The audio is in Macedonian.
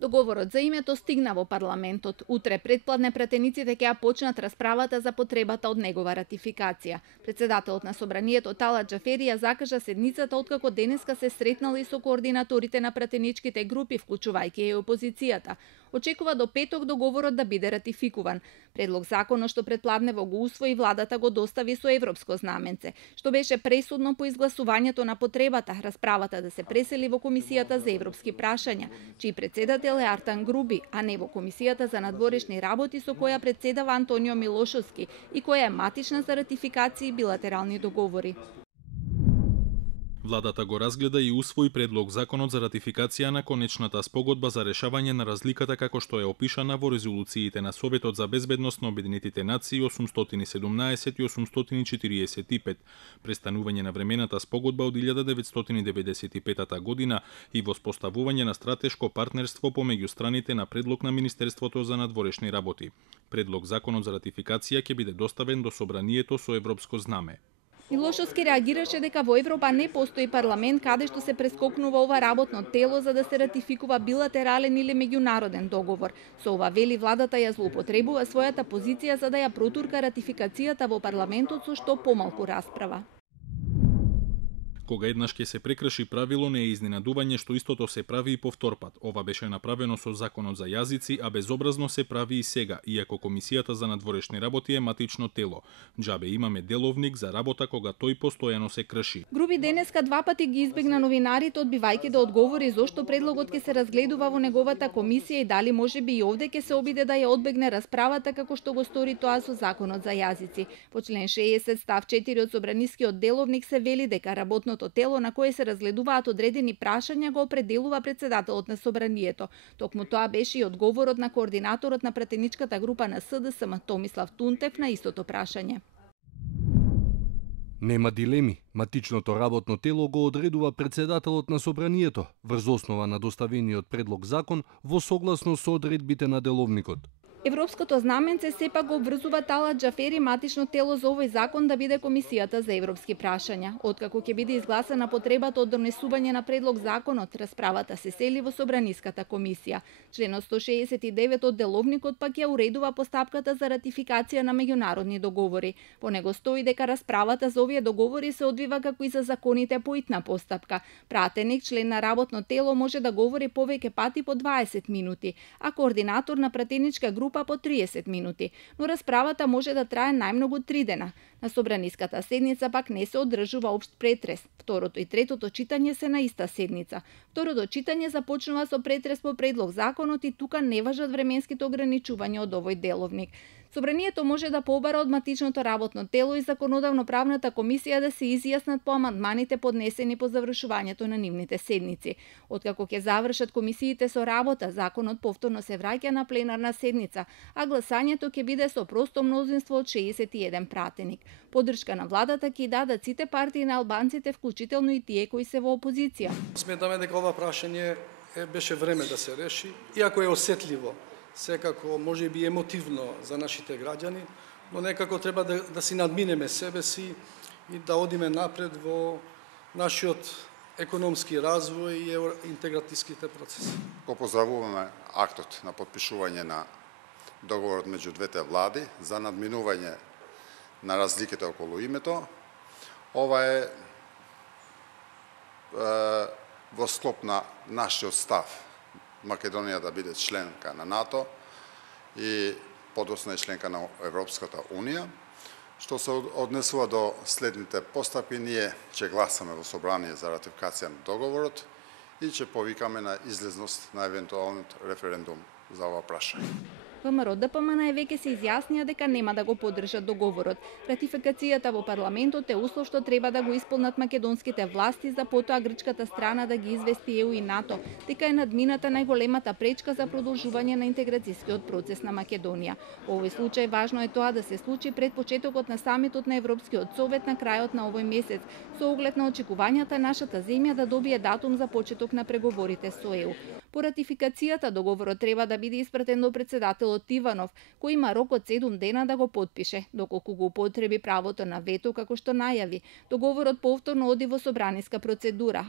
Договорот за името стигна во парламентот. Утре предпладне пратениците ќе ја почнат расправата за потребата од негова ратификација. Председателот на собранието Талат Џафери ја закажа седницата откако денеска се сретнали со координаторите на пратеничките групи, вклучувајќи и опозицијата. Очекува до петок договорот да биде ратификуван. Предлог законот што предпладнево го усвои владата го достави со европско знаменце, што беше пресудно по изгласувањето на потребата расправата да се пресели во Комисијата за европски прашања, чиј председател е Артан Груби, а не во Комисијата за надворешни работи со која председава Антонио Милошовски и која е матична за ратификација и билатерални договори. Владата го разгледа и усвои предлог законот за ратификација на конечната спогодба за решавање на разликата како што е опишана во резолуциите на Советот за безбедност на Обединетите нации 817 и 845, престанување на времената спогодба од 1995 година и воспоставување на стратешко партнерство помеѓу страните на предлог на Министерството за надворешни работи. Предлог законот за ратификација ќе биде доставен до собранието со европско знаме. Милошовски реагираше дека во Европа не постои парламент каде што се прескокнува ова работно тело за да се ратификува билатерален или меѓународен договор. Со ова, вели, владата ја злоупотребува својата позиција за да ја протурка ратификацијата во парламентот со што помалку расправа. Кога еднаш ќе се прекрши правило, не е изненадување што истото се прави и по втор пат. Ова беше направено со законот за јазици, а безобразно се прави и сега, иако Комисијата за надворешни работи е матично тело. Џабе имаме деловник за работа кога тој постојано се крши. Груби денеска два пати ги избегна новинарите, одбивајќи да одговори зошто предлогот ќе се разгледува во неговата комисија и дали можеби и овде ќе се обиде да ја одбегне расправата како што го стори тоа со законот за јазици. По член 60 став 4 од собранискиот деловник се вели дека работното тело на кое се разгледуваат одредени прашања го определува председателот на собранието. Токму тоа беше и одговорот на координаторот на пратеничката група на СДСМ Томислав Тунтев на истото прашање. Нема дилеми. Матичното работно тело го одредува председателот на собранието врз основа на доставениот предлог закон во согласно со одредбите на деловникот. Европското знаменце сепак го обврзува Талат Џафери матично тело за овој закон да биде Комисијата за европски прашања. Откако ќе биде изгласана потребата од донесување на предлог законот, расправата се сели во собраниската комисија. Членот 169 од деловникот пак ја уредува постапката за ратификација на меѓународни договори. По него стои дека расправата за овие договори се одвива како и за законите по итна постапка. Пратеник, член на работно тело, може да говори повеќе пати по 20 минути, а координатор на пратеничка група по 30 минути, но расправата може да трае најмногу 3 дена. На собраниската седница пак не се одржува општ претрес. Второто и третото читање се на иста седница. Второто читање започнува со претрес по предлог законот и тука не важат временските ограничувања од овој деловник. Собранието може да побара од матичното работно тело и законодавно-правната комисија да се изјаснат по амандманите поднесени по завршувањето на нивните седници. Откако ќе завршат комисиите со работа, законот повторно се враќа на пленарна седница, а гласањето ќе биде со просто мнозинство од 61 пратеник. Поддршка на владата ќе дадат сите партии на албанците, вклучително и тие кои се во опозиција. Сметаме дека ова прашање беше време да се реши, иако е осетливо, секако може би емотивно за нашите граѓани, но некако треба да си надминеме себе си и да одиме напред во нашиот економски развој и интегратиските процеси. Го поздравуваме актот на подпишување на договорот меѓу двете влади за надминување на разликите околу името. Ова е во склоп на нашиот став Македонија да биде членка на НАТО и подоцна и членка на Европската Унија. Што се однесува до следните постапки, ние ќе гласаме во собрание за ратификација на договорот и ќе повикаме на излезност на евентуален референдум за ова прашање. ВМРО ДПМН веќе се изјаснија дека нема да го поддржат договорот. Ратификацијата во парламентот е услов што треба да го исполнат македонските власти за потоа грчката страна да ги извести ЕУ и НАТО, дека е надмината најголемата пречка за продолжување на интеграцијскиот процес на Македонија. Во овој случај важно е тоа да се случи пред почетокот на самитот на Европскиот совет на крајот на овој месец, со оглед на очекувањата нашата земја да добие датум за почеток на преговорите со ЕУ. По ратификацијата договорот треба да биде испратен до председателот Иванов, кој има рок од 7 дена да го потпише, доколку го употреби правото на вето како што најави. Договорот повторно оди во собраниска процедура,